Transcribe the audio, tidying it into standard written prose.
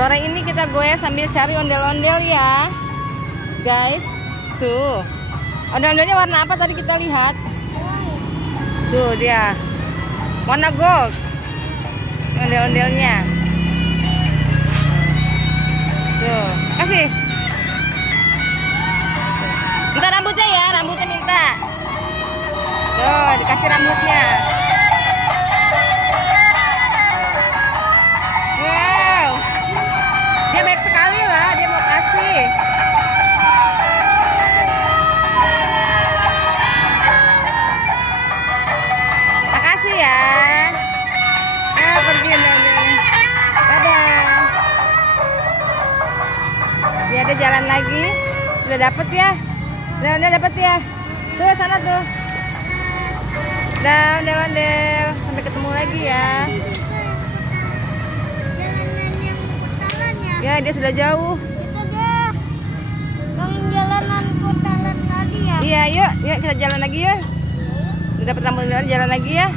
Sore ini kita goyah sambil cari ondel-ondel ya, guys. Tuh, ondel-ondelnya warna apa tadi kita lihat? Tuh dia, warna gold. Ondel-ondelnya. Tuh, kasih. Minta rambutnya ya, rambutnya minta. Tuh, dikasih rambutnya. Wow, dia baik sekali lah, dia mau kasih. Makasih ya. Pergi ondel-ondelnya. Dadah. Dia ada jalan lagi. Sudah dapet ya? Udah dapet ya? Tuh sana tuh. Dah, ondel-ondel. Sampai ketemu lagi ya. Jalanan yang kotalannya. Ya, dia sudah jauh. Itu dia. Bang jalanan kotalan tadi ya. Iya, yuk kita jalan lagi ya. Udah dapet rambut jalan lagi ya.